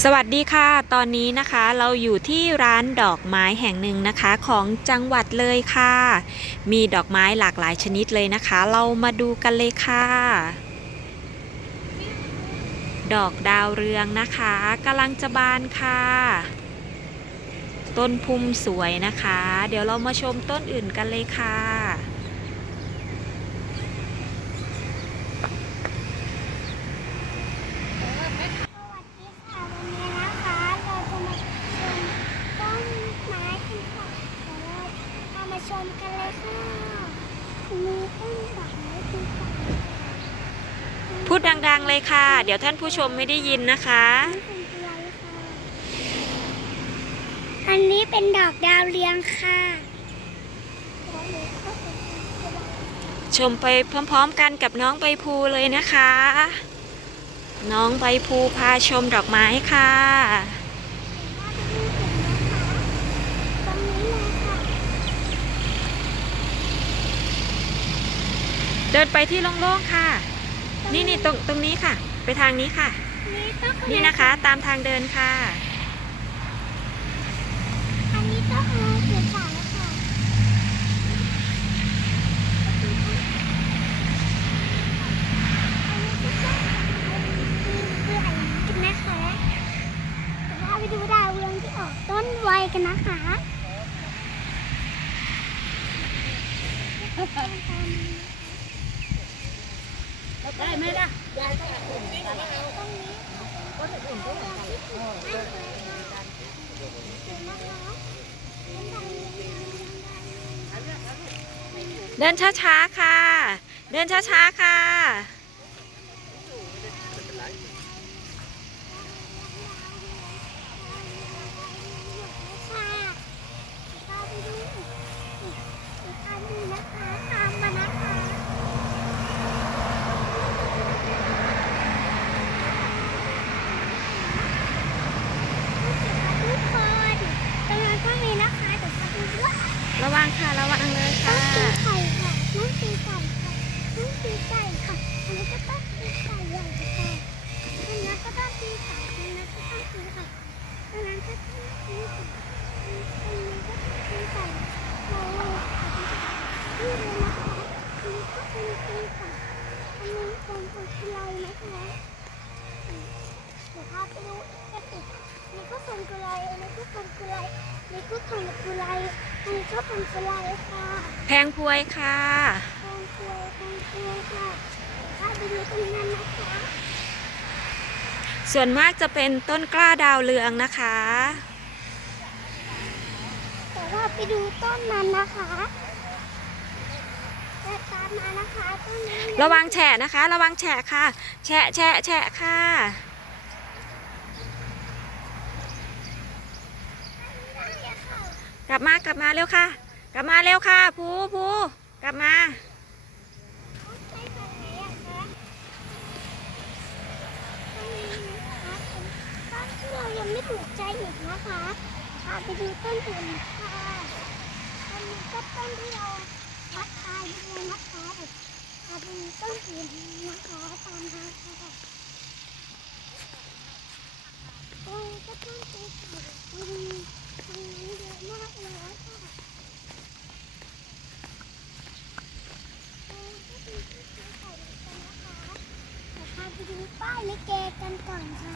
สวัสดีค่ะ ตอนนี้นะคะเราอยู่ที่ร้านดอกไม้แห่งหนึ่งนะคะ ของจังหวัดเลยค่ะ มีดอกไม้หลากหลายชนิดเลยนะคะ เรามาดูกันเลยค่ะ ดอกดาวเรืองนะคะกำลังจะบานค่ะ ต้นพุ่มสวยนะคะ เดี๋ยวเรามาชมต้นอื่นกันเลยค่ะ สวัสดีค่ะวันนี้นะคะเราจะมาชมต้นไม้กันค่ะเดี๋ยวเรามาชมกันเลยค่ะมีต้นดอกไม้สีฟ้า พูดดังๆเลยค่ะ เดี๋ยวท่านผู้ชมไม่ได้ยินนะคะ อันนี้เป็นดอกดาวเรืองค่ะ ชมไปพร้อมๆกันกับน้องใบภูเลยนะคะ น้องใบภูพาชมดอกไม้ค่ะตรงนี้เลยค่ะเดินไปที่โล่งๆค่ะ นี่นี่ตรงตรงนี้ค่ะ ไปทางนี้ค่ะ นี่ก็คือนี่นะคะตามทางเดินค่ะ อันนี้ก็คือสีขาวค่ะอันนี้ก็คืออะไรกันนะคะเดี๋ยวพาไปดูดาวเรืองที่ออกต้นไวกันนะคะ ได้ไหมล่ะเดินช้าๆค่ะ เดินช้าๆค่ะเราไปดูอีกอีกอีกอันหนึงนะคะตามมานะคะ ทุกคนตรงนั้นก็มีนะคะเดี๋ยวพาไปดูว่า ระวังค่ะระวังเลยค่ะนตีไก่ค่ะต้นตีไก่ค่ะต้นตีไก่ค่ะอันนี้ก็ต้นตีไก่ใหญ่ค่ะอันนั้นก็ต้นตีไก่อันนั้นก็ต้นตีไข่อันนั้นก็ต้นตีไก่อันนี้ก็ต้นตีไก่โอ้โหนี่เลยนะคะอันนี้ก็เป็นตีไก่อันนี้เป็นผลไม้นะคะเดี๋ยวพาไปดูอีกอีกนี่ก็เป็นกุไลอันนี้ก็เป็นกุไลนี่ ก็เป็นกุไลอันนี้ก็เป็นกุไลค่ะแพงพวยค่ะทางครัวทางครัวค่ะถ้าไปดูตรงนั้นนะคะ ส่วนมากจะเป็นต้นกล้าดาวเรืองนะคะ แต่ว่าไปดูต้นนั้นนะคะแต่ตามมานะคะต้นนี้ระวังแฉะนะคะ ระวังแฉะค่ะ แฉะแฉะแฉะค่ะ ได้ค่ะ ก ลับมากลับมาเร็วค่ะ กลับมาเร็วค่ะภูภูกลับมาตอนนี้นะคะเรายังไม่ถูกใจอีกนะคะพาไปดูต้นอื่นค่ะต้นนี้ก็ต้นที่เราทักทาด้วยนะคะเดี๋ยวพาไปดูต้นอื่นนะคะตามมาค่ะโอ้ก็ต้องไปถ่นเยอะมากเลยค่ะโอ้ยก็เป็นที่ซื้อไข่กันนะคะเดี๋ยวพาไปดูป้าย ลิเกกันก่อนค่ะ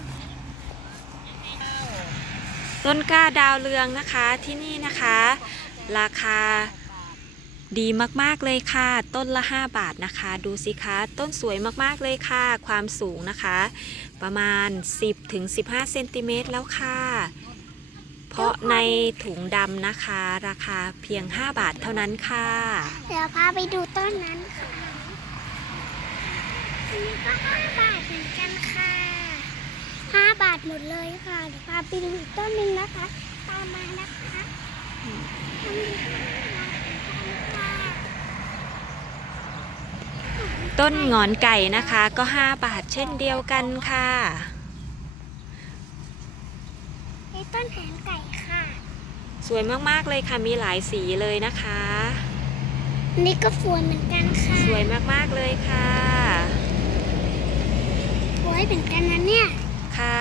ต้นกล้าดาวเรืองนะคะที่นี่นะคะ ราคาดีมากๆเลยค่ะ ต้นละ 5 บาทนะคะ ดูสิคะต้นสวยมากๆเลยค่ะ ความสูงนะคะ ประมาณ 10ถึง15เซนติเมตรแล้วค่ะ เพราะในถุงดำนะคะ ราคาเพียง 5 บาทเท่านั้นค่ะ เดี๋ยวพาไปดูต้นนั้นค่ะอันนี้ก็ห้าบาทเหมือนกันค่ะ ห้าบาทหมดเลยค่ะเดี๋ยวพาไปดูอีกต้นหนึ่งนะคะ ตามมานะคะอันนี้ก็ห้าบาทเหมือนกันค่ะต้นหงอนไก่นะคะก็ 5 บาทเช่นเดียวกันค่ะนี่ต้นหางไก่ค่ะ สวยมากๆเลยค่ะมีหลายสีเลยนะคะอันนี่ก็สวยเหมือนกันค่ะ สวยมากๆเลยค่ะสวยเหมือนกันนะเนี่ย ค่ะ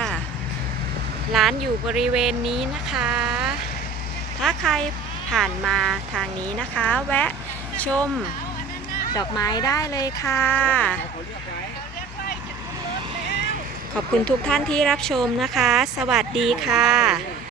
ร้านอยู่บริเวณนี้นะคะ ถ้าใครผ่านมาทางนี้นะคะ แวะชมดอกไม้ได้เลยค่ะ ขอบคุณทุกท่านที่รับชมนะคะ สวัสดีค่ะ